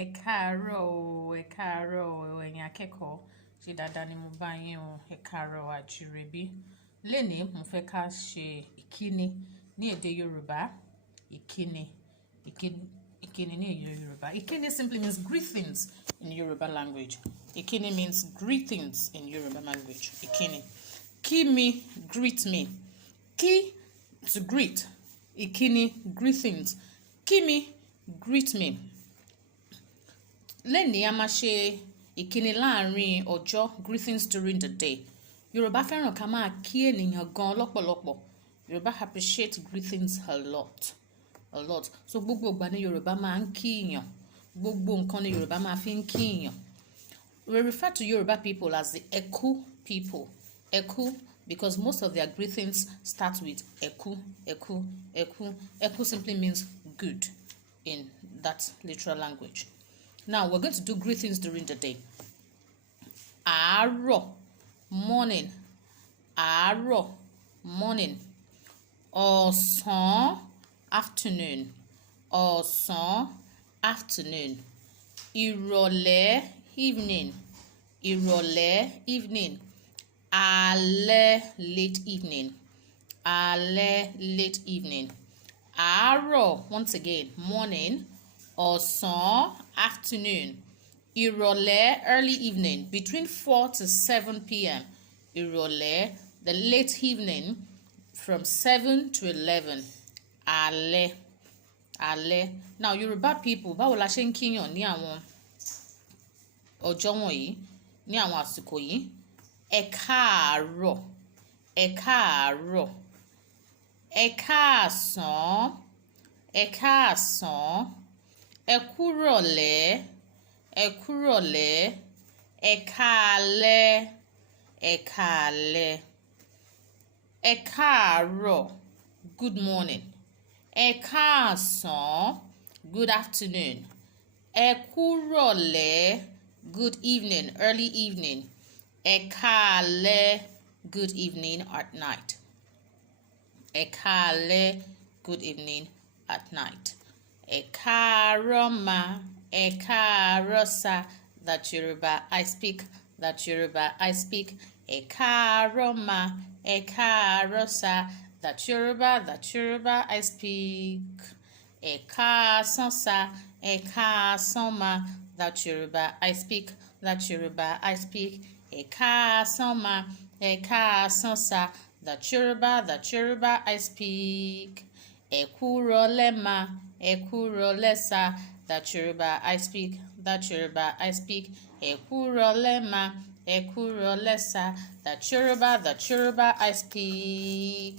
Ẹ káàárọ̀ o, ẹ káàárọ̀ o, ẹ̀yin akẹ́kọ̀ọ́ ṣe dáadáa ni mo bá yín o, ẹ káàárọ̀ àjírebí. Lénìí mo fẹ́ ká ṣe ìkíni ní èdè Yorùbá. Ìkíni, ìkíni ní èdè Yorùbá. Ìkíni simply means greetings in Yoruba language. Ìkíni means greetings in Yoruba language. Ìkíni. Kí mi, greet me. Kí, to greet. Ìkíni, greetings. Kí mi, greet me. Lẹ́nìí a máa ṣe ìkíni láàrin ọjọ́, greetings during the day. Yorùbá fẹ́ràn ká máa kí ènìyàn gan lọ́pọ̀lọpọ̀. Yorùbá appreciate greetings a lot. So gbogbo ìgbà ni Yorùbá máa ń kí èèyàn. Gbogbo nǹkan ni Yorùbá máa fi ń kí èèyàn. We refer to Yoruba people as the Eku people. Eku, because most of their greetings start with Eku, Eku, Eku. Eku simply means good in that literal language. Now, we're going to do greetings during the day. Àárọ̀, morning. Àárọ̀, morning. Ọ̀sán, afternoon. Ọ̀sán, afternoon. Ìrọ̀lẹ́, evening. Ìrọ̀lẹ́, evening. Alẹ́, late evening. Alẹ́, late evening. Àárọ̀, once again, morning. Ọ̀sán, afternoon. Ìrọ̀lẹ́, early evening, between 4 to 7 p.m. Ìrọ̀lẹ́, the late evening, from 7 to 11. Alẹ́, alẹ́. Now, Yoruba people, báwo la ṣe ń kíyàn ní àwọn ọjọ́ wọ̀nyí, ní àwọn àsìkò yìí? Ẹ káàárọ̀, ẹ káàárọ̀. Ẹ káàsán, ẹ káàsán. Ẹ kúrọ̀lẹ́, ẹ kúrọ̀lẹ́. Ẹ káalẹ́, ẹ káalẹ́. Ẹ káàárọ̀, good morning. Ẹ káàsán, good afternoon. Ẹ kúrọ̀lẹ́, good evening, early evening. Ẹ káalẹ́, good evening at night. Ẹ káalẹ́, good evening at night. Ẹ káàárọ̀ ma, ẹ káàárọ̀ sà. That Yoruba I speak, that Yoruba I speak. Ẹ káàárọ̀ ma, ẹ káàárọ̀ sà. That Yoruba I speak. Ẹ káàsán sà, ẹ káàsán ma. That Yoruba I speak, that Yoruba I speak. Ẹ káàsán ma, ẹ káàsán sà. That Yoruba I speak. Ẹ kúrọ̀lẹ́ ma, ẹ kúrọ̀lẹ́ sà. That Yoruba I speak, that Yoruba I speak. Ẹ kúrọ̀lẹ́ ma, ẹ kúrọ̀lẹ́ sà. That Yoruba I speak.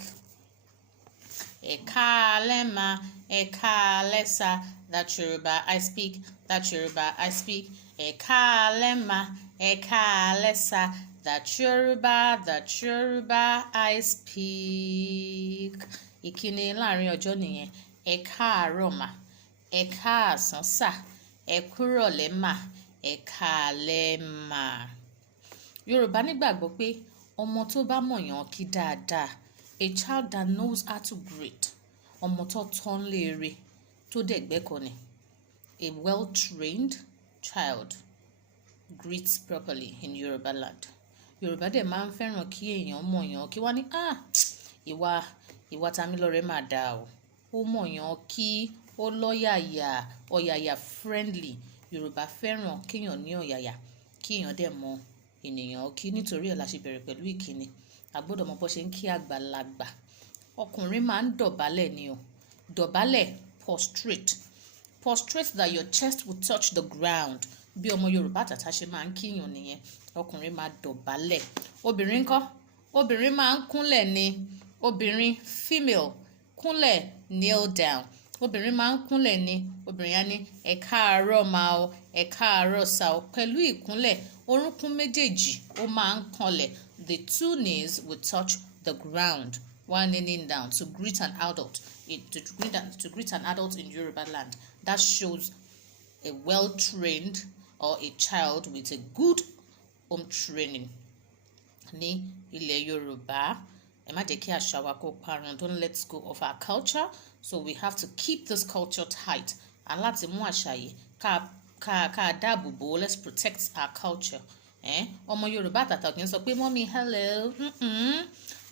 Ẹ káalẹ́ ma, ẹ káalẹ́ sà. That Yoruba I speak, that Yoruba I speak. Ẹ káalẹ́ ma, ẹ káalẹ́ sà. That Yoruba I speak. Ìkíni láàrin ọjọ́ nìyẹn. Ẹ káàárọ̀ mà, ẹ káàsán sà. Ẹ kúrọ̀lẹ́ mà, ẹ káalẹ́ mà. Yorùbá nígbàgbọ́ pé ọmọ tó bá mọ̀yàn kí dáadáa, a child that knows how to greet, ọmọ tó tán léere tó dẹ̀ gbẹ́kọ̀ọ́ ni. A well-trained child greets properly in Yoruba land. Yorùbá dẹ̀ máa ń fẹ́ràn kí èèyàn mọ̀yàn kí wọ́n ní ìwà Tamilore máa dáa o. Ó mọ̀yàn kí, ó lọ́yàyà, ọ̀yàyà friendly. Yorùbá fẹ́ràn kéèyàn ní ọ̀yàyà, kí èèyàn dẹ̀ mọ ènìyàn kí. Nítorí ẹ̀ la ṣe bẹ̀rẹ̀ pẹ̀lú ìkíni. A gbọ́dọ̀ mọ bó ṣe ń kí àgbàlagbà. Ọkùnrin máa ń dọ̀bálẹ̀ ni o. Dọ̀bálẹ̀, prostrate. Prostrate that your chest will touch the ground. Bí ọmọ Yorùbá tàtà ṣe máa ń kíyàn nìyẹn. Ọkùnrin máa dọ̀bálẹ̀. Obìnrin ńkọ́? Obìnrin máa ń kúnlẹ̀ ni. Obìnrin, female, kúnlẹ̀, kneel down. Obìnrin máa ń kúnlẹ̀ ni. Obìnrin á ní ẹ káàárọ̀ ma o, ẹ káàárọ̀ sà o. Pẹ̀lú ìkúnlẹ̀, orúnkún méjèèjì ó máa ń kanlẹ̀. The two knees will touch the ground while kneeling down to greet an adult. To greet an adult in Yoruba land. That shows a well-trained or a child with a good home training. Ní ilẹ̀ Yorùbá, ẹ má jẹ́ kí àṣà wa kó parun. Don't let go of our culture. So we have to keep this culture tight. And láti mú àṣà yìí ká dáàbò bò, let's protect our culture. Ọmọ Yorùbá àtàtà kì í sọ pé mommy hello,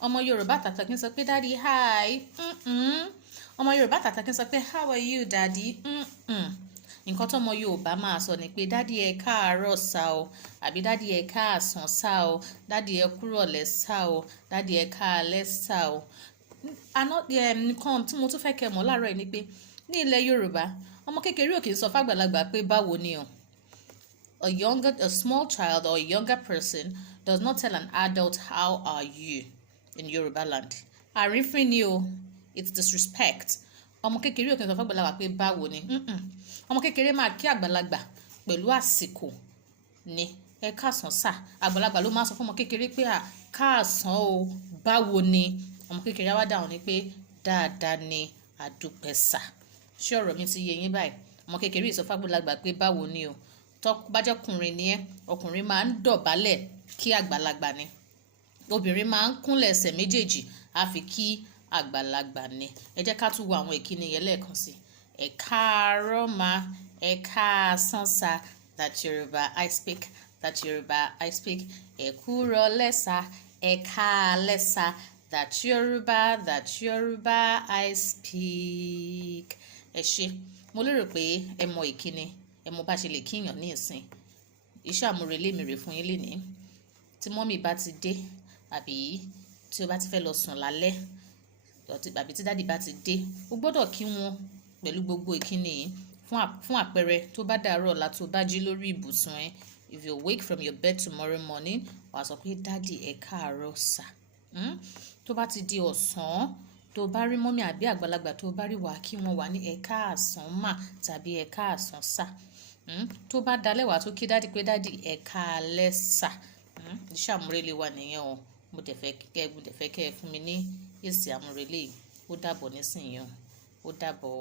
ọmọ Yorùbá àtàtà kì í sọ pé daddy hi, ọmọ Yorùbá àtàtà kì í sọ pé how are you daddy, nǹkan tó ọmọ Yorùbá máa sọ ni pé dádì ẹ káàárọ̀ sá o, àbí dádì ẹ káàsán sá o, dádì ẹ kúrọ̀lẹ́ sá o, dádì ẹ káalẹ́ sá o. Nǹkan tí mo tún fẹ́ kẹ́ mọ̀ láàárọ̀ yìí ni pé ní ilẹ̀ Yorùbá ọmọ kékeré ò kì í sọ fàgbàlagbà pé báwo ni o. A small child or a younger person does not tell an adult how are you in Yoruba land. Àrífín ni o, it's disrespect. Ọmọ kékeré ò kì í sọ fàgbàlagbà pé báwo ni. Ọmọ kékeré máa kí àgbàlagbà pẹ̀lú àsìkò ni, ẹ káàsán sà. Àgbàlagbà ló máa sọ fún ọmọ kékeré pé káàsán o, báwo ni. Ọmọ kékeré á wá dáhùn ní pé dáadáa ni, àdúpẹ́ sà. Ṣé ọ̀rọ̀ mi ti yé yín báyìí? Ọmọ kékeré ì sọ fàgbàlagbà pé báwo ni o. Tó bá jẹ́ ọkùnrin ni ẹ́, ọkùnrin máa ń dọ̀bálẹ̀ kí àgbàlagbà ni. Obìnrin máa ń kúnlẹ̀ ẹsẹ̀ méjèèjì á fi kí àgbàlagbà ni. Ẹ jẹ́ ká tún wo àwọn ìkíni yẹn lẹ́ẹ̀kan sí. Ẹ káàárọ̀ ma, ẹ káàsán sà, that Yoruba I speak, that Yoruba I speak. Ẹ kúrọ̀lẹ́ sà, ẹ káalẹ́ sà, that Yoruba I speak. Ẹ ṣé, mo lérò pé ẹ mọ ìkíni, ẹ mọ bá ṣe lè kíyàn ní ìsìn. Iṣẹ́ àmúrelé mi rè fún yín lénìí. Tí mọ́mì bá ti dé, àbí tí o bá ti fẹ́ lọ sùn lálẹ́, àbí tí dádì bá ti dé, o gbọ́dọ̀ kí wọn pẹ̀lú gbogbo ìkíni yìí. Fún àpẹẹrẹ, tó bá dàárọ̀ ọ̀la tó bá jí lórí ibùsùn ẹ, if you wake from your bed tomorrow morning, wàá sọ pé dádì ẹ káàárọ̀ sà. Tó bá ti di ọ̀sán, tó bá rí mọ́mì àbí àgbàlagbà tó bá rí, wàá kí wọn wà ní ẹ káàsán mà tàbí ẹ káàsán sà. Tó bá dalẹ́ wàá tó kí dádì pé dádì ẹ káalẹ́ sà. Iṣẹ́ àmúrelé wa nìyẹn o. Mo dẹ̀ fẹ́ kẹ́ ẹ fún mi ní èsì àmúrelé yìí. Ó dàbọ̀ nísìnyí o. Ó dàbọ̀.